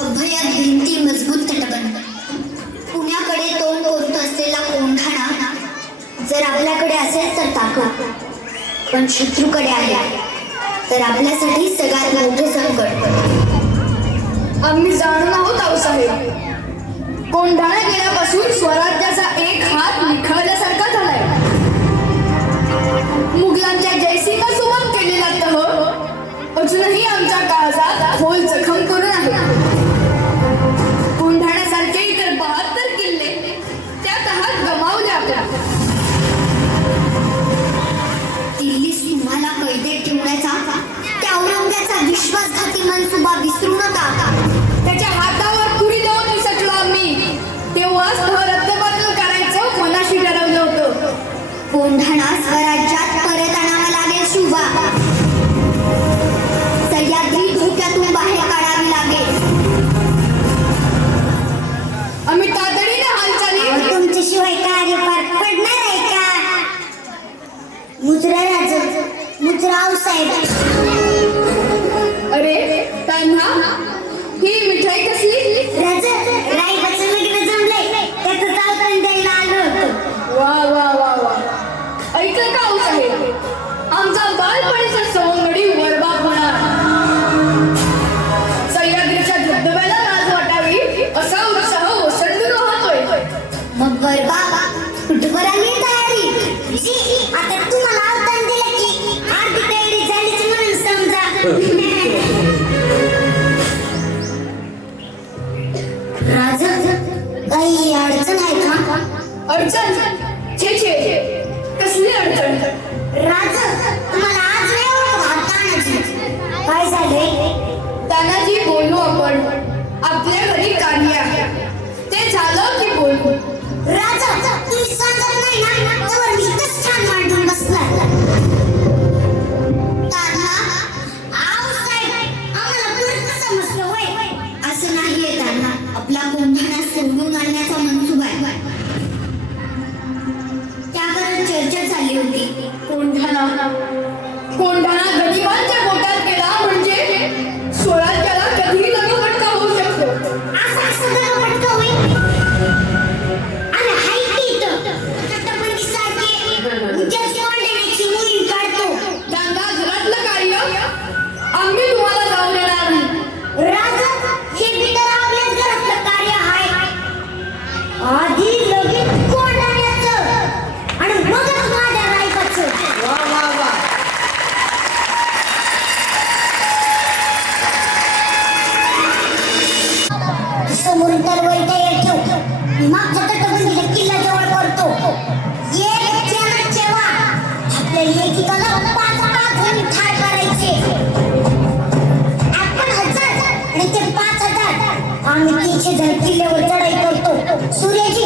अभय भिंती मजबूत तटबंद, पुण्याकडे तोंड ओढत असलेला कोंढाणा. जर आपल्याकडे असेल तर ताकद, पण शत्रूकडे आल्या तर आपल्यासाठी सगळ्यात मोठे संकट. आम्ही जाणून आहोत आऊसाहेब, कोंढाणा गेल्यापासून स्वराज्याचा एक हात निखळल्यासारखा झालाय. मुघलांच्या जयसिंह सोबत केलेला तह अजूनही आमच्या काळजात खोल जखम करून आहे. कोंढाण्यासारखे इतर 72 किल्ले त्या तहात गमावले आपल्या. दिल्लीस तुम्हाला कैदेत ठेवण्याचा त्या औरंग्याचा विश्वासघाती मनसुबा विसरू नका. त्याच्या हातावर तुरी देऊन विसरलो आम्ही. तेव्हाच रद्दबातल करायचं मनाशी ठरवलं होतं. कोंढाणा स्वराज्यात परत आणावा लागेल शुभा. सह्याद्री धोक्यातून बाहेर काढावी लागेल. आम्ही तातडीने हालचाली. तुमच्याशिवाय कार्य पार पडणार आहे का? मुजरा राज, मुजरा आऊसाहेब. अरे तान्हा, ही मिठाई कसली? राज, राईबाचं लग्न जमलंय, त्याचं चालतं द्यायला आलो होतो. वा वा वा वा. ऐकलं का आऊसाहेब, आमचा बालपणीचा सवंगडी वरबाप होणार. सह्याद्रीच्या धबधब्याला लाज वाटावी असा उत्साह ओसंडून वाहतोय. मग वरबा कुठवर आली तयारी जी. आता तुम्हाला अवतार दिलं की अर्धी तयारी झालीच म्हणून समजा. राजा, काही अडचण आहे का? अडचण? छे छे, कसली अडचण? राजा, तुम्हाला आज नाही ओळख हाताळण्याची. काय झालंय? तानाजी, बोलू आपण. आपल्या घरी कार्य आहे, ते झालं की बोलू. राजा, तुम्ही सांगत नाही ना, तर मी इथंच छान मांडून बसलाय. तान्हा, आऊसाहेब, आम्हाला पूर्ण समजलं होय. असं नाहीये तान्हा, आपला कोंढाणा सोडून आणण्याचा मनसुबा आहे. त्यावर चर्चा झाली होती. कोंढाणा गरिबांच्या पोटात गेला म्हणजे स्वराज्याला कधीही लगोपटका होऊ शकतो. असा सगळं पटकं होईल. आणि हायती इथं तटबंदीसारखे उद्याच कोंढाण्याची मोहीम काढतो. त्यांना घरातलं कार्य आम्ही तुम्हाला जाऊ देणार नाही. राजा, हे बी तर आपल्याच घरातलं कार्य आहे. आधी लगेच कोंढाण्याचं आणि मगच माझ्या रायबाचं. वा वा वा. समोरून तलवारी तयार ठेव. मागच्या तटबंदीला किल्ला जवळ करतो. एक ध्यानात ठेवा, आपल्या लेखिकाला 5,000 जण ठार करायचे. आपण 1000 आणि ते 5,000. आम्ही 300 जण किल्ल्यावर चढाई करतो. सूर्याजी,